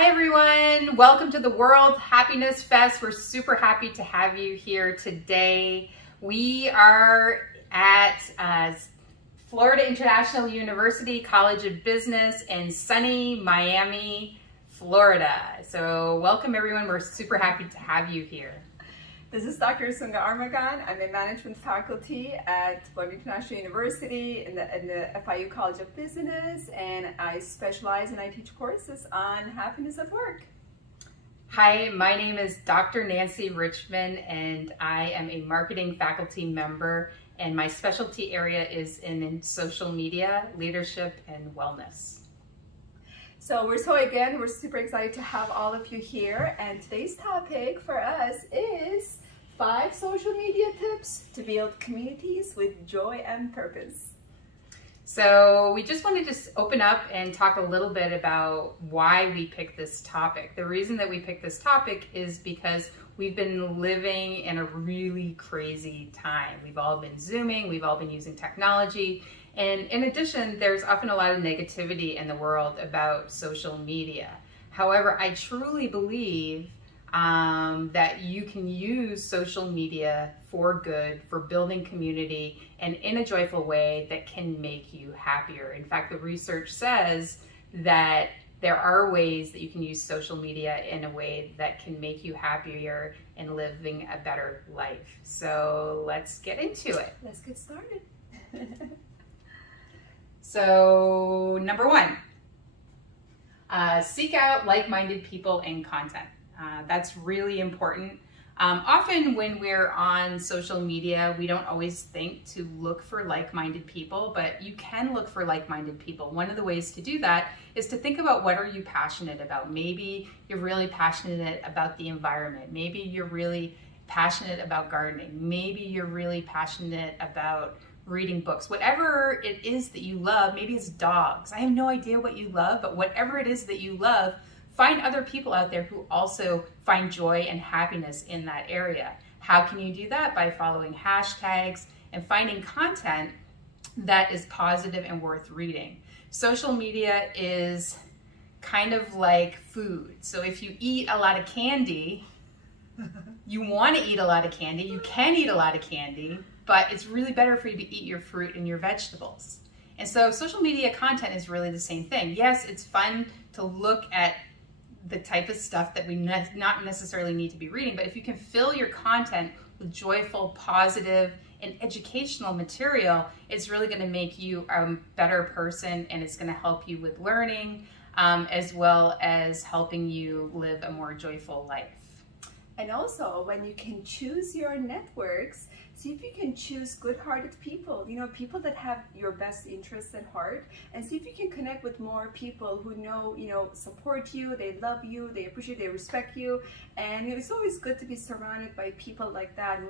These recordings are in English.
Hi everyone, welcome to the World Happiness Fest. We're super happy to have you here today. We are at Florida International University College of Business in sunny Miami, Florida. So welcome everyone, we're super happy to have you here. This is Dr. Sungu Armagan. I'm a management faculty at Florida International University in the FIU College of Business, and I specialize and I teach courses on happiness at work. Hi, my name is Dr. Nancy Richmond, and I am a marketing faculty member, and my specialty area is in social media, leadership, and wellness. So we're super excited to have all of you here, and today's topic for us is 5 social media tips to build communities with joy and purpose. So we just wanted to open up and talk a little bit about why we picked this topic. The reason that we picked this topic is because we've been living in a really crazy time. We've all been Zooming, we've all been using technology, and in addition, there's often a lot of negativity in the world about social media. However, I truly believe that you can use social media for good, for building community, and in a joyful way that can make you happier. In fact, the research says that there are ways that you can use social media in a way that can make you happier and living a better life. So let's get into it. Let's get started. So number 1, seek out like-minded people and content. That's really important. Often when we're on social media, we don't always think to look for like-minded people, but you can look for like-minded people. One of the ways to do that is to think about what are you passionate about. Maybe you're really passionate about the environment. Maybe you're really passionate about gardening. Maybe you're really passionate about reading books. Whatever it is that you love, maybe it's dogs. I have no idea what you love, but whatever it is that you love, find other people out there who also find joy and happiness in that area. How can you do that? By following hashtags and finding content that is positive and worth reading. Social media is kind of like food. So if you eat a lot of candy, you want to eat a lot of candy, you can eat a lot of candy, but it's really better for you to eat your fruit and your vegetables. And so social media content is really the same thing. Yes, it's fun to look at the type of stuff that we not necessarily need to be reading, but if you can fill your content with joyful, positive, and educational material, it's really going to make you a better person, and it's going to help you with learning, as well as helping you live a more joyful life. And also, when you can choose your networks, see if you can choose good-hearted people, people that have your best interests at heart, and see if you can connect with more people who support you, they love you, they appreciate, they respect you. And it's always good to be surrounded by people like that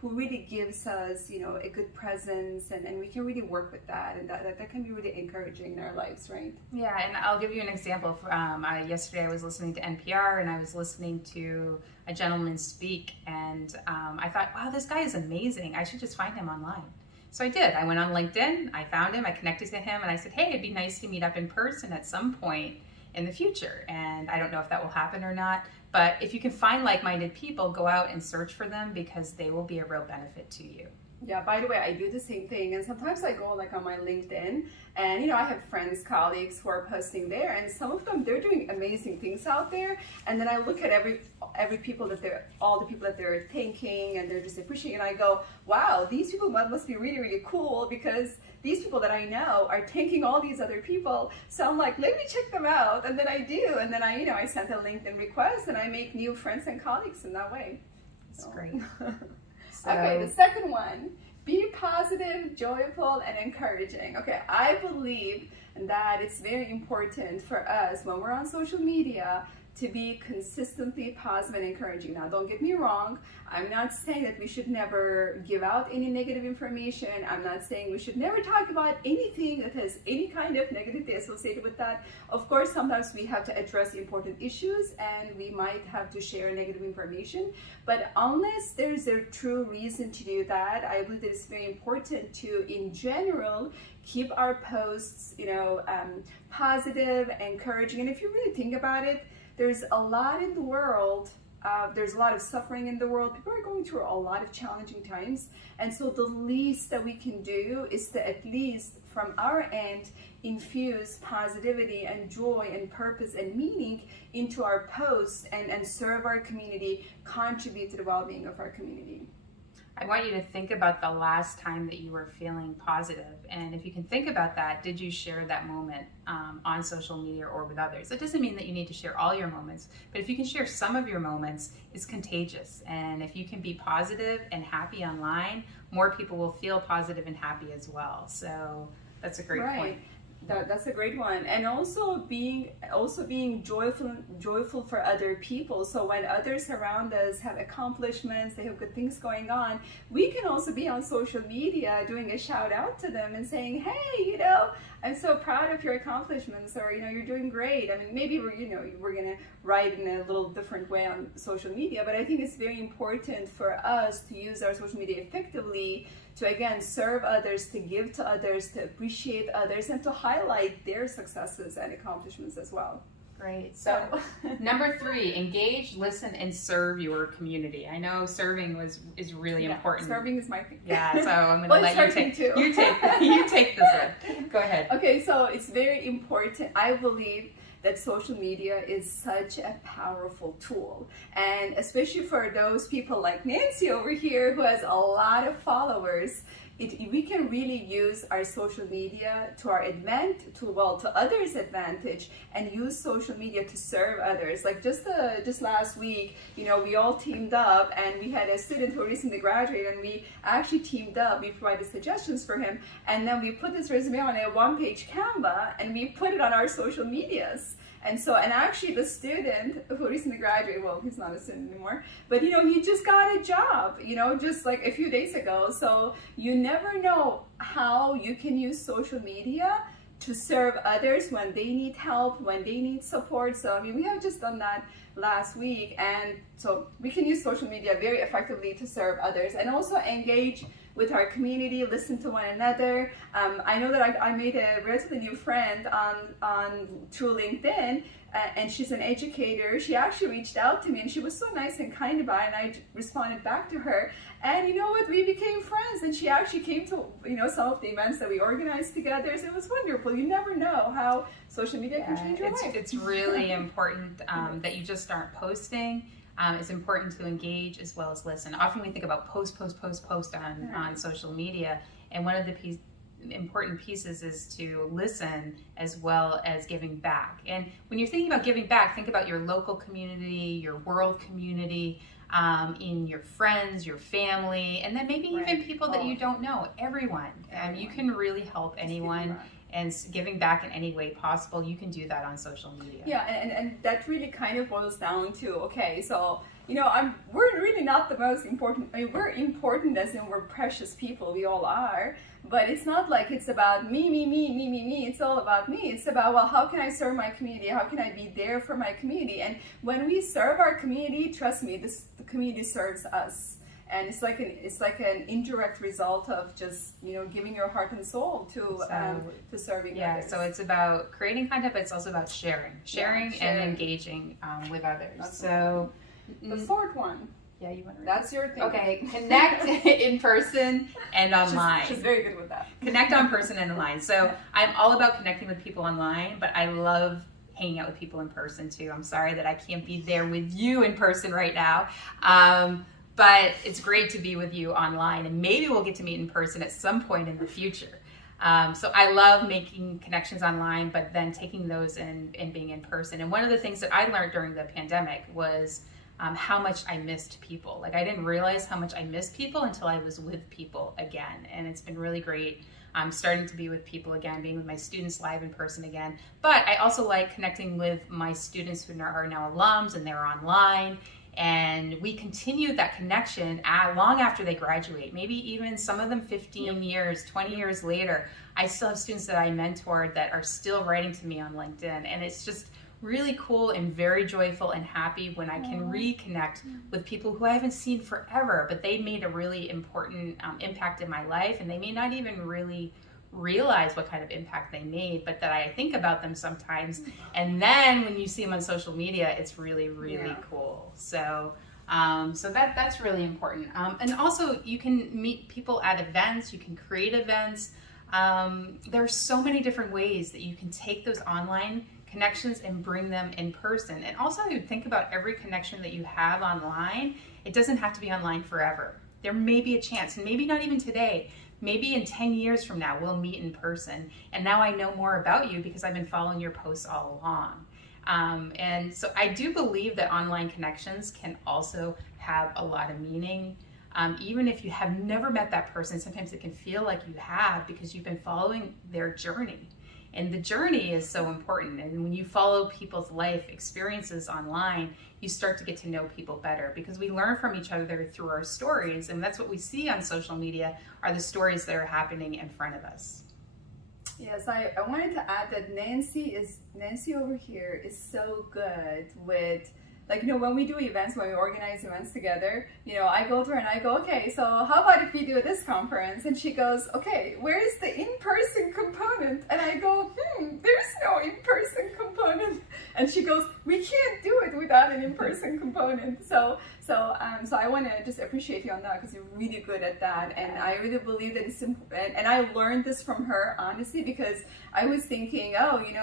who really gives us, a good presence, and we can really work with that, and that can be really encouraging in our lives, right? Yeah, and I'll give you an example. Yesterday I was listening to NPR, and I was listening to a gentleman speak, and I thought, wow, this guy is amazing. I should just find him online. So I did. I went on LinkedIn, I found him, I connected to him, and I said, hey, it'd be nice to meet up in person at some point in the future. And I don't know if that will happen or not, but if you can find like-minded people, go out and search for them, because they will be a real benefit to you. Yeah, by the way, I do the same thing, and sometimes I go on my LinkedIn, and I have friends, colleagues who are posting there, and some of them, they're doing amazing things out there, and then I look at all the people that they're thanking, and they're just appreciating, and I go, wow, these people must be really, really cool, because these people that I know are thanking all these other people. So I'm like, let me check them out, and then I do, and then I send a LinkedIn request, and I make new friends and colleagues in that way. That's great. Okay, the second one, be positive, joyful, and encouraging. Okay, I believe that it's very important for us when we're on social media to be consistently positive and encouraging. Now, don't get me wrong. I'm not saying that we should never give out any negative information. I'm not saying we should never talk about anything that has any kind of negativity associated with that. Of course, sometimes we have to address important issues and we might have to share negative information. But unless there's a true reason to do that, I believe that it's very important to, in general, keep our posts, positive, encouraging. And if you really think about it, there's a lot in the world. There's a lot of suffering in the world. People are going through a lot of challenging times. And so the least that we can do is to, at least from our end, infuse positivity and joy and purpose and meaning into our posts and serve our community, contribute to the well-being of our community. I want you to think about the last time that you were feeling positive. And if you can think about that, did you share that moment on social media or with others? It doesn't mean that you need to share all your moments, but if you can share some of your moments, it's contagious. And if you can be positive and happy online, more people will feel positive and happy as well. So that's a great point. That's a great one. And also being joyful for other people. So when others around us have accomplishments, they have good things going on, we can also be on social media doing a shout out to them and saying, hey, I'm so proud of your accomplishments, or you're doing great. I mean, maybe we're gonna write in a little different way on social media, but I think it's very important for us to use our social media effectively to, again, serve others, to give to others, to appreciate others, and to highlight their successes and accomplishments as well. Great. So number 3, engage, listen, and serve your community. I know serving is really important. Serving is my thing. Yeah, so I'm going to let you take this one. Go ahead. Okay, so it's very important. I believe that social media is such a powerful tool, and especially for those people like Nancy over here who has a lot of followers, we can really use our social media to our to others' advantage, and use social media to serve others. Like just last week, we all teamed up, and we had a student who recently graduated, and we actually teamed up. We provided suggestions for him, and then we put his resume on a one-page Canva, and we put it on our social medias. And actually the student who recently graduated, well, he's not a student anymore, but he just got a job, just like a few days ago. So you never know how you can use social media to serve others when they need help, when they need support. So, we have just done that last week. And so we can use social media very effectively to serve others and also engage with our community, listen to one another. I know that I made a relatively new friend through LinkedIn, and she's an educator. She actually reached out to me, and she was so nice and kind about it, and I responded back to her. And you know what? We became friends, and she actually came to some of the events that we organized together. So it was wonderful. You never know how social media can change your life. It's really important that you just start posting. It's important to engage as well as listen. Often we think about post on social media, and one of the important pieces is to listen as well as giving back. And when you're thinking about giving back, think about your local community, your world community, in your friends, your family, and then maybe even people that you don't know. Everyone. You can really help anyone. And giving back in any way possible, you can do that on social media. Yeah, and that really kind of boils down to, okay, so, we're really not the most important. I mean, we're important as in we're precious people, we all are, but it's not like it's about me. It's all about me. It's about, well, how can I serve my community? How can I be there for my community? And when we serve our community, trust me, the community serves us. And it's like an indirect result of just giving your heart and soul to serving others. So it's about creating content, but it's also about sharing and engaging with others. Absolutely. So the 4th one. Yeah, you want to. That's your thing. Okay, connect in person and online. She's very good with that. Connect on person and online. So I'm all about connecting with people online, but I love hanging out with people in person too. I'm sorry that I can't be there with you in person right now. But it's great to be with you online, and maybe we'll get to meet in person at some point in the future. So I love making connections online, but then taking those and being in person. And one of the things that I learned during the pandemic was how much I missed people. Like, I didn't realize how much I missed people until I was with people again. And it's been really great I'm starting to be with people again, being with my students live in person again. But I also like connecting with my students who are now alums and they're online. And we continue that connection long after they graduate, maybe even some of them 15 years, 20 years later. I still have students that I mentored that are still writing to me on LinkedIn. And it's just really cool and very joyful and happy when I can reconnect with people who I haven't seen forever, but they made a really important impact in my life, and they may not even really realize what kind of impact they made, but that I think about them sometimes. And then when you see them on social media, it's really, really cool. So that's really important. And also you can meet people at events, you can create events. There are so many different ways that you can take those online connections and bring them in person. And also you think about every connection that you have online. It doesn't have to be online forever. There may be a chance, and maybe not even today, maybe in 10 years from now, we'll meet in person. And now I know more about you because I've been following your posts all along. And so I do believe that online connections can also have a lot of meaning. Even if you have never met that person, sometimes it can feel like you have because you've been following their journey. And the journey is so important. And when you follow people's life experiences online, you start to get to know people better because we learn from each other through our stories. And that's what we see on social media are the stories that are happening in front of us. Yes, I wanted to add that Nancy over here is so good with, like, when we do events, when we organize events together, I go to her and I go, okay, so how about if we do this conference? And she goes, okay, where's the in-person component? And I go, there's no in-person component. And she goes, we can't do it without an in-person component. So I want to just appreciate you on that because you're really good at that. And I really believe that it's important. And I learned this from her, honestly, because I was thinking,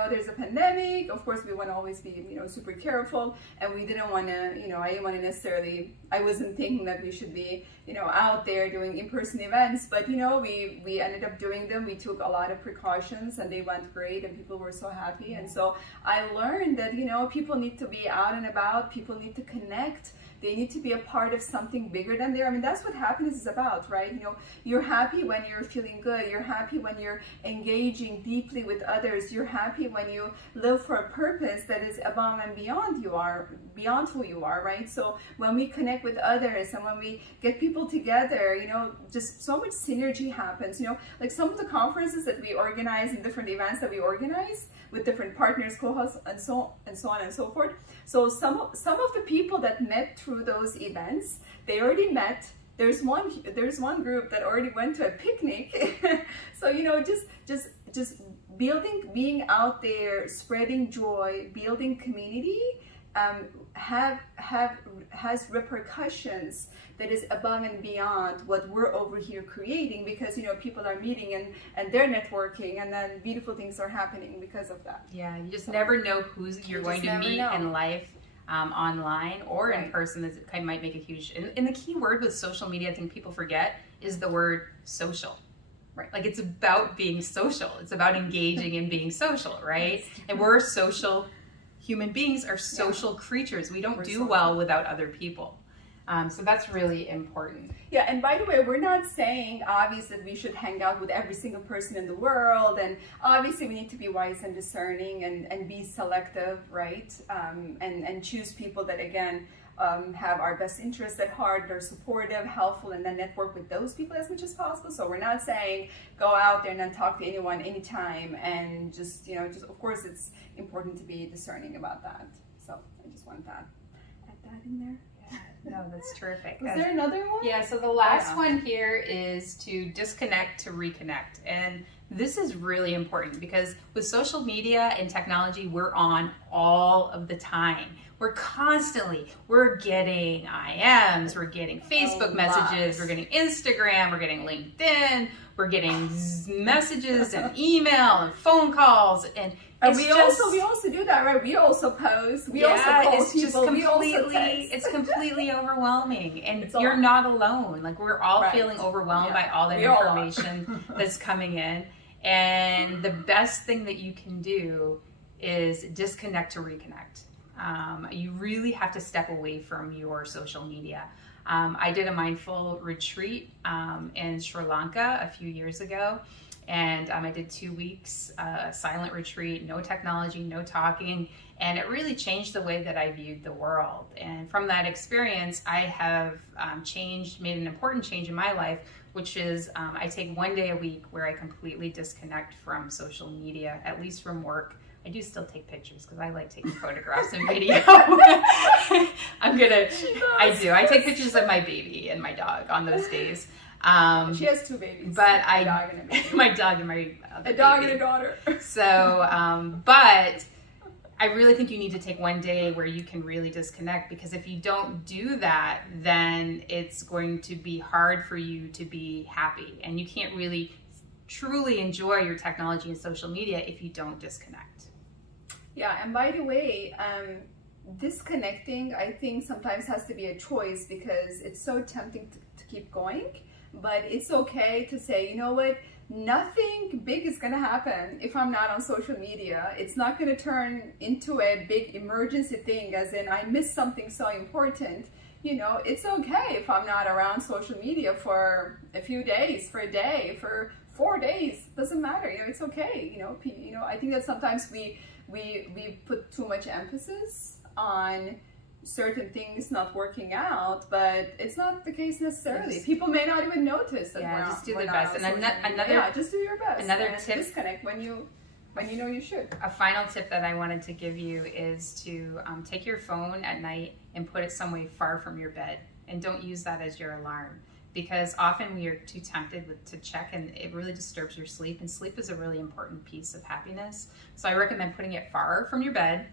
there's a pandemic. Of course, we want to always be, super careful. And we didn't want to, I didn't want to necessarily, I wasn't thinking that we should be, out there doing in-person events. But, we ended up doing them. We took a lot of precautions and they went great and people were so happy. And so I learned that, people need to be out and about. People need to connect. They need to be a part of something bigger than them. I mean, that's what happiness is about, right? You're happy when you're feeling good. You're happy when you're engaging deeply with others. You're happy when you live for a purpose that is above and beyond who you are, right? So when we connect with others and when we get people together, just so much synergy happens. Like some of the conferences that we organize and different events that we organize with different partners, co-hosts, and so on and so forth. So some of the people that met through those events, they already met. There's one group that already went to a picnic. So just being out there, spreading joy, building community, has repercussions that is above and beyond what we're over here creating because people are meeting and they're networking and then beautiful things are happening because of that. Yeah, you just never know who you're going to meet in life, online or in person. That might make a huge. And the key word with social media, I think people forget, is the word social. Right. Like it's about being social. It's about engaging and being social, right? And we're social. Human beings are social creatures. We don't do well without other people. So that's really important. Yeah, and by the way, we're not saying, obviously, that we should hang out with every single person in the world. And obviously, we need to be wise and discerning and be selective, right? And choose people that, again, have our best interests at heart, they're supportive, helpful, and then network with those people as much as possible. So we're not saying go out there and then talk to anyone anytime. And just of course, it's important to be discerning about that. So I just want that. Add that in there. No, that's terrific. Was there another one? Yeah, so the last one here is to disconnect to reconnect. And this is really important because with social media and technology, we're on all of the time. We're getting IMs, we're getting Facebook messages, we're getting Instagram, we're getting LinkedIn, we're getting messages and email and phone calls, and we also do that, right? We also post. We also call people. It's completely overwhelming, and you're not alone. Like we're all feeling overwhelmed by all the information that's coming in, and the best thing that you can do is disconnect to reconnect. You really have to step away from your social media. I did a mindful retreat in Sri Lanka a few years ago, And I did 2 weeks, silent retreat, no technology, no talking, and it really changed the way that I viewed the world. And from that experience, I have made an important change in my life, which is I take 1 day a week where I completely disconnect from social media, at least from work. I do still take pictures because I like taking photographs and video. I do. I take pictures of my baby and my dog on those days. She has 2 babies. But a dog and a baby. My dog and my other a dog baby. and a daughter. So, but I really think you need to take 1 day where you can really disconnect, because if you don't do that, then it's going to be hard for you to be happy, and you can't really truly enjoy your technology and social media if you don't disconnect. Yeah, and by the way, disconnecting, I think sometimes has to be a choice, because it's so tempting to keep going, but it's okay to say, you know what, nothing big is going to happen if I'm not on social media. It's not going to turn into a big emergency thing, as in I missed something so important. You know, it's okay if I'm not around social media for a few days, for a day, for 4 days, doesn't matter. You know, it's okay. You know, I think that sometimes we put too much emphasis on certain things not working out, but it's not the case necessarily. People may not even notice that just do the best. And just do your best. Another and tip: disconnect when you know you should. A final tip that I wanted to give you is to take your phone at night and put it somewhere far from your bed, and don't use that as your alarm, because often we are too tempted to check, and it really disturbs your sleep, and sleep is a really important piece of happiness. So I recommend putting it far from your bed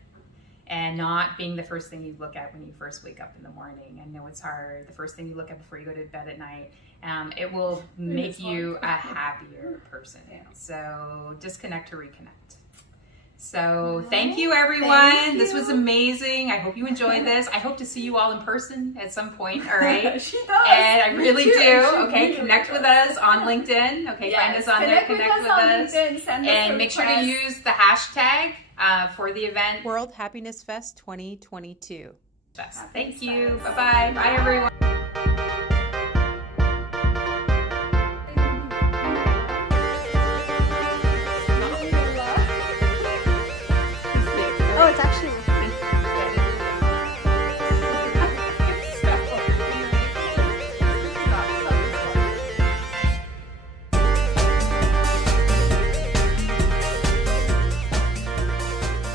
and not being the first thing you look at when you first wake up in the morning. I know it's hard, the first thing you look at before you go to bed at night. It will make you a happier person. So disconnect to reconnect. So thank you, everyone. Thank you. This was amazing. I hope you enjoyed this. I hope to see you all in person at some point. All right. She does. And I really Me too. do. She Okay, really connect with does. us on LinkedIn. Okay, Yes. find us on there. Connect with us. LinkedIn, send us And a make sure to request. use the hashtag for the event. World Happiness Fest 2022. Thank you. Bye-bye. Bye, everyone. Oh, it's actually